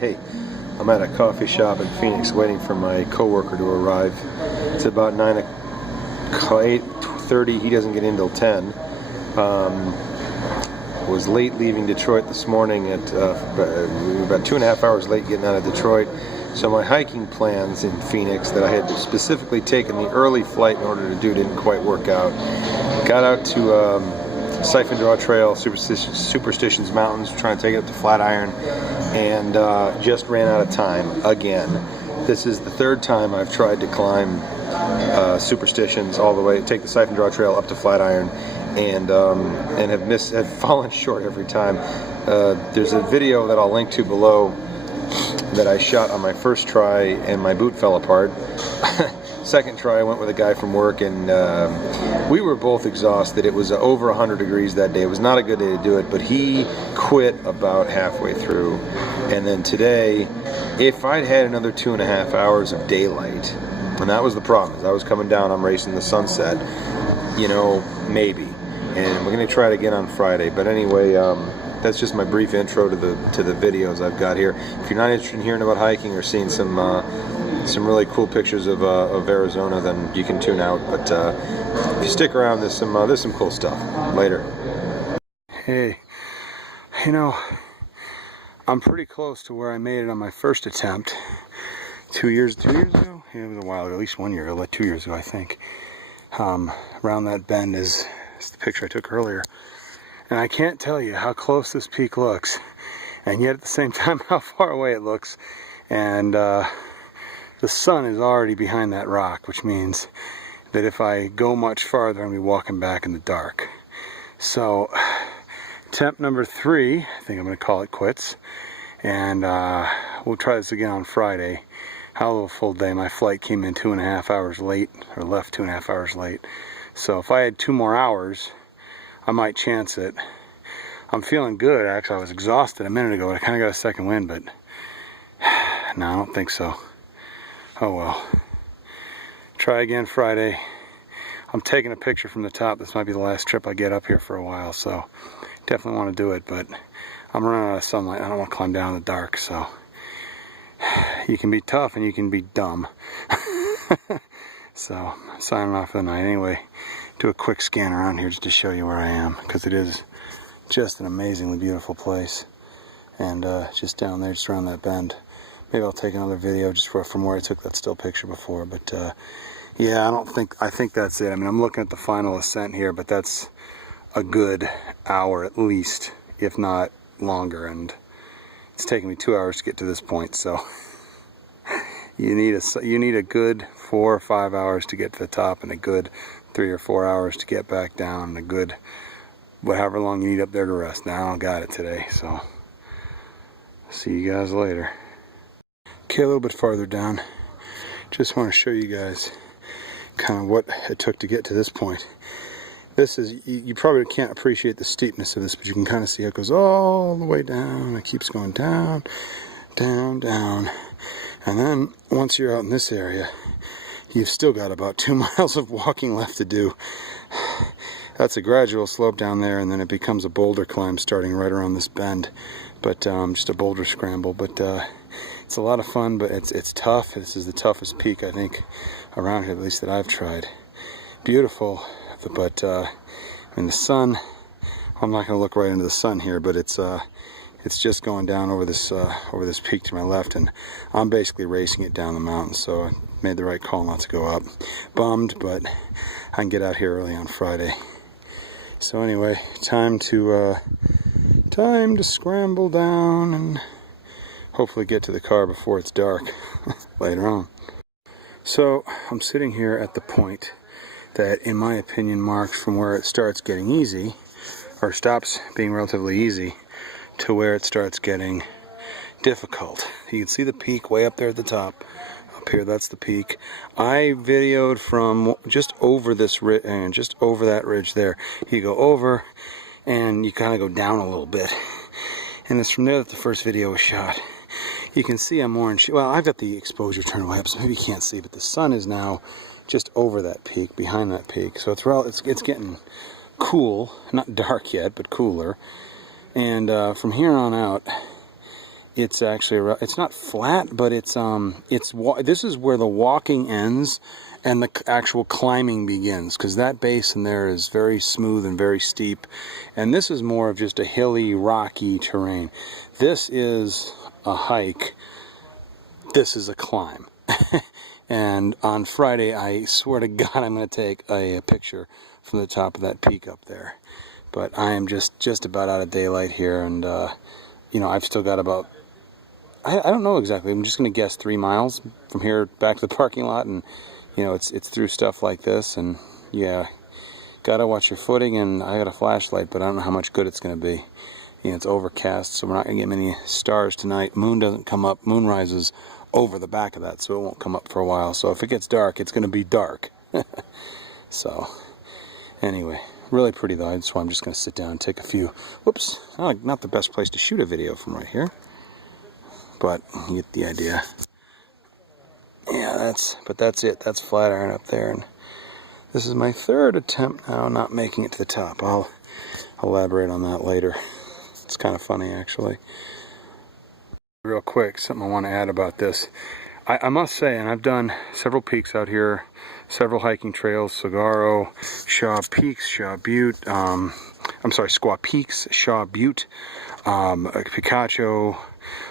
Hey, I'm at a coffee shop in Phoenix waiting for my coworker to arrive. It's about 8:30. He doesn't get in till 10. Was late leaving Detroit this morning at about 2.5 hours late getting out of Detroit. So my hiking plans in Phoenix that I had specifically taken the early flight in order to do didn't quite work out. Got out to Siphon Draw Trail, Superstitions Mountains, trying to take it up to Flatiron, and just ran out of time again. This is the third time I've tried to climb Superstitions all the way, take the Siphon Draw Trail up to Flatiron, and have fallen short every time. There's a video that I'll link to below that I shot on my first try, and my boot fell apart. Second try, I went with a guy from work, and we were both exhausted. It was over 100 degrees that day. It was not a good day to do it, but he quit about halfway through. And then today, if I'd had another 2.5 hours of daylight, and that was the problem, as I was coming down, I'm racing the sunset, you know, maybe. And we're going to try it again on Friday. But anyway, that's just my brief intro to the videos I've got here. If you're not interested in hearing about hiking or seeing some really cool pictures of Arizona, then you can tune out. But if you stick around, there's some cool stuff. Later. Hey, you know, I'm pretty close to where I made it on my first attempt. 2 years ago? Yeah, it was a while ago, at least 1 year ago, like 2 years ago, I think. Around that bend is the picture I took earlier. And I can't tell you how close this peak looks, and yet at the same time how far away it looks. And the sun is already behind that rock, which means that if I go much farther, I'm going to be walking back in the dark. So, attempt number 3, I think I'm going to call it quits. And we'll try this again on Friday. Had a little full day. My flight came in 2.5 hours late, or left 2.5 hours late. So if I had 2 more hours, I might chance it. I'm feeling good, actually. I was exhausted a minute ago, but I kind of got a second wind, but no, I don't think so. Oh well. Try again Friday. I'm taking a picture from the top. This might be the last trip I get up here for a while, so definitely want to do it, but I'm running out of sunlight. I don't want to climb down in the dark, so you can be tough and you can be dumb. So, signing off for the night. Anyway, do a quick scan around here just to show you where I am, because it is just an amazingly beautiful place. And just down there, just around that bend. Maybe I'll take another video just from where I took that still picture before. But yeah, I think that's it. I mean, I'm looking at the final ascent here, but that's a good hour at least, if not longer. And it's taken me 2 hours to get to this point, so you need a good 4 or 5 hours to get to the top, and a good 3 or 4 hours to get back down, and a good however long you need up there to rest. Now I don't got it today, so see you guys later. Okay, a little bit farther down, just want to show you guys kind of what it took to get to this point. This is, you probably can't appreciate the steepness of this, but you can kind of see how it goes all the way down. It keeps going down, down, down. And then once you're out in this area, you've still got about 2 miles of walking left to do. That's a gradual slope down there, and then it becomes a boulder climb starting right around this bend. But just a boulder scramble. But it's a lot of fun, but it's tough. This is the toughest peak, I think, around here, at least that I've tried. Beautiful, but I mean, the sun, I'm not going to look right into the sun here, but it's just going down over this peak to my left, and I'm basically racing it down the mountain, so I made the right call not to go up. Bummed, but I can get out here early on Friday. So anyway, time to scramble down and hopefully get to the car before it's dark later on. So I'm sitting here at the point that, in my opinion, marks from where it starts getting easy, or stops being relatively easy, to where it starts getting difficult. You can see the peak way up there at the top. Up here, that's the peak. I videoed from just over this ridge, and just over that ridge there. You go over, and you kind of go down a little bit. And it's from there that the first video was shot. You can see I'm orange. Well, I've got the exposure turned way up, so maybe you can't see, but the sun is now just over that peak, behind that peak. So it's getting cool, not dark yet, but cooler. And from here on out, It's actually, it's not flat, but this is where the walking ends and the actual climbing begins, because that base in there is very smooth and very steep, and this is more of just a hilly, rocky terrain. This is a hike. This is a climb. And on Friday, I swear to God, I'm going to take a picture from the top of that peak up there. But I am just about out of daylight here, and you know, I've still got about, I don't know exactly, I'm just going to guess 3 miles from here back to the parking lot, and you know, it's through stuff like this, and yeah, gotta watch your footing, and I got a flashlight, but I don't know how much good it's going to be. You know, it's overcast, so we're not going to get many stars tonight. Moon doesn't come up, moon rises over the back of that, so it won't come up for a while. So if it gets dark, it's going to be dark. So anyway, really pretty though. So I'm just going to sit down and take a few. Whoops, not the best place to shoot a video from right here, but you get the idea. Yeah, that's it. That's Flatiron up there, and this is my 3rd attempt now not making it to the top. I'll elaborate on that later. It's kind of funny, actually. Real quick, something I want to add about this. I must say, and I've done several peaks out here, several hiking trails, Saguaro, Shaw Peaks, Shaw Butte, Squaw Peaks, Shaw Butte, Becasue,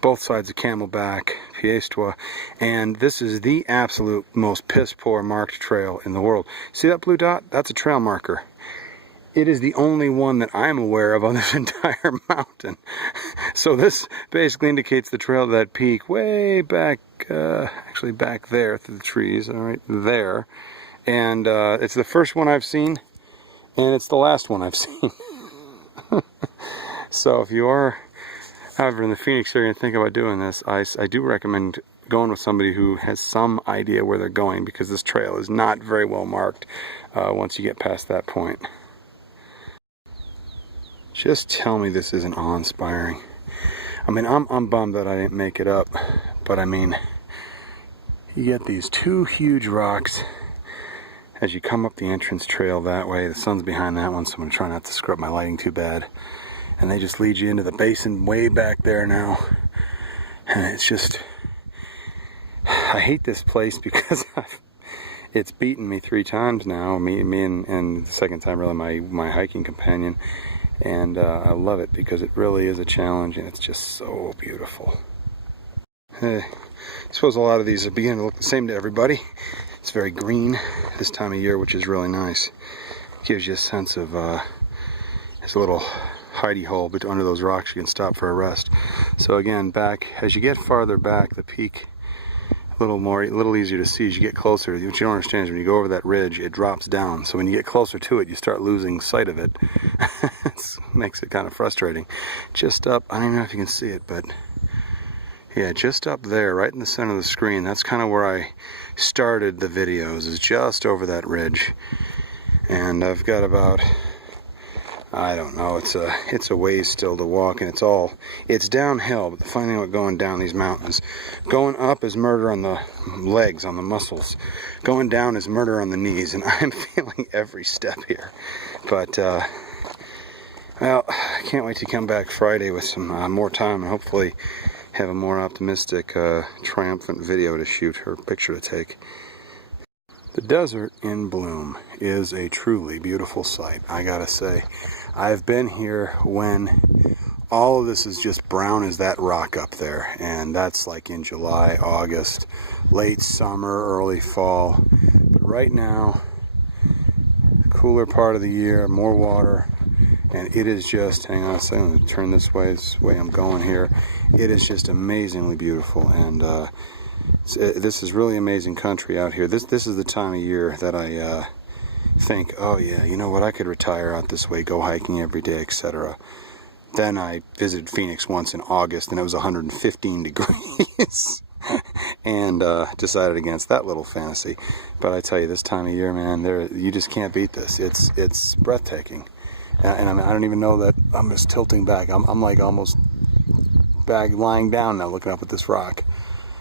both sides of Camelback, Piestewa, and this is the absolute most piss-poor marked trail in the world. See that blue dot? That's a trail marker. It is the only one that I'm aware of on this entire mountain. So this basically indicates the trail to that peak way back, actually back there through the trees, all right, there. And it's the first one I've seen, and it's the last one I've seen. So if you are, however, in the Phoenix area and think about doing this, I do recommend going with somebody who has some idea where they're going, because this trail is not very well marked once you get past that point. Just tell me this isn't awe-inspiring. I mean, I'm bummed that I didn't make it up, but I mean, you get these 2 huge rocks as you come up the entrance trail that way. The sun's behind that one, so I'm going to try not to screw up my lighting too bad. And they just lead you into the basin way back there now. And it's just, I hate this place because it's beaten me 3 times now, me and the second time really my hiking companion. And I love it because it really is a challenge, and it's just so beautiful. I suppose a lot of these are beginning to look the same to everybody. It's very green this time of year, which is really nice. It gives you a sense of this little hidey hole but under those rocks you can stop for a rest. So again, back as you get farther back, the peak a little easier to see as you get closer. What you don't understand is when you go over that ridge, it drops down. So when you get closer to it, you start losing sight of it. It makes it kind of frustrating. Just up, I don't even know if you can see it, but yeah, just up there, right in the center of the screen, that's kind of where I started the videos, is just over that ridge. And I've got about, I don't know, it's a ways still to walk, and it's downhill. But the funny thing about going down these mountains, going up is murder on the legs, on the muscles. Going down is murder on the knees, and I'm feeling every step here. But well, I can't wait to come back Friday with some more time, and hopefully have a more optimistic, triumphant video to shoot, or picture to take. The desert in bloom is a truly beautiful sight, I gotta say. I've been here when all of this is just brown as that rock up there, and that's like in July, August, late summer, early fall. But right now, the cooler part of the year, more water, and it is just, hang on a second, I'm gonna turn this way I'm going here. It is just amazingly beautiful, and this is really amazing country out here. This is the time of year that I think, oh yeah, you know what, I could retire out this way, go hiking every day, etc. Then I visited Phoenix once in August, and it was 115 degrees. And decided against that little fantasy. But I tell you, this time of year, man, you just can't beat this. It's breathtaking. And I mean, I don't even know that I'm just tilting back. I'm like almost back, lying down now, looking up at this rock.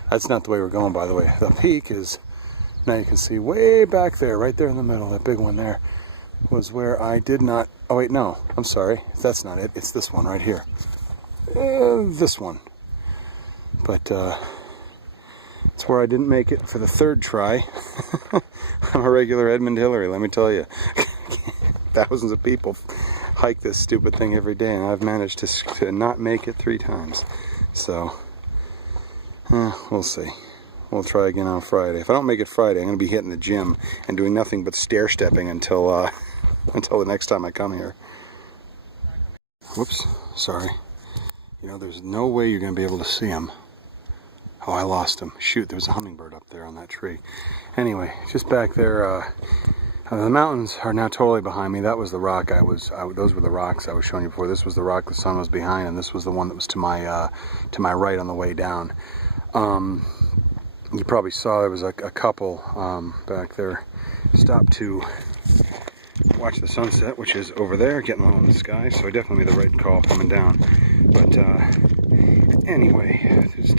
That's not the way we're going, by the way. The peak is, now you can see way back there, right there in the middle, that big one there, was where I did not, oh wait, no, I'm sorry, that's not it. It's this one right here. This one. But it's where I didn't make it for the third try. I'm a regular Edmund Hillary, let me tell you. Thousands of people hike this stupid thing every day, and I've managed to not make it 3 times. So, we'll see. We'll try again on Friday. If I don't make it Friday, I'm going to be hitting the gym and doing nothing but stair-stepping until the next time I come here. Whoops, sorry. You know, there's no way you're going to be able to see him. Oh, I lost him. Shoot, there's a hummingbird up there on that tree. Anyway, just back there, the mountains are now totally behind me. That was the rock those were the rocks I was showing you before. This was the rock the sun was behind, and this was the one that was to my right on the way down. You probably saw there was a couple back there stopped to watch the sunset, which is over there, getting low in the sky, so I definitely made the right call coming down. But anyway, just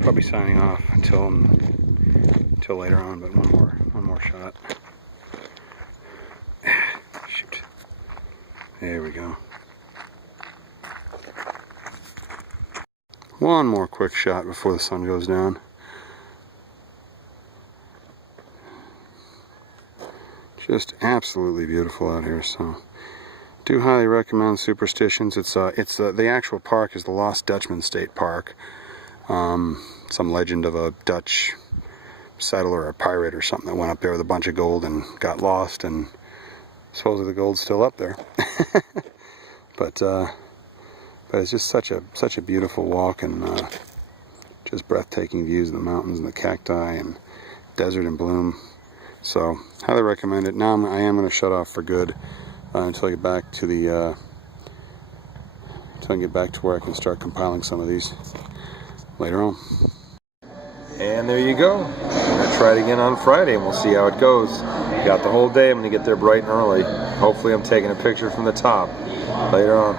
probably signing off until later on, but one more shot. Shoot. There we go. One more quick shot before the sun goes down. Just absolutely beautiful out here, so do highly recommend Superstitions. It's the actual park is the Lost Dutchman State Park. Some legend of a Dutch settler or a pirate or something that went up there with a bunch of gold and got lost, and supposedly the gold's still up there. but it's just such a beautiful walk, and just breathtaking views of the mountains and the cacti and desert in bloom. So highly recommend it. Now I am going to shut off for good until I get back to where I can start compiling some of these later on. And there you go. I'm going to try it again on Friday, and we'll see how it goes. Got the whole day. I'm going to get there bright and early. Hopefully I'm taking a picture from the top later on.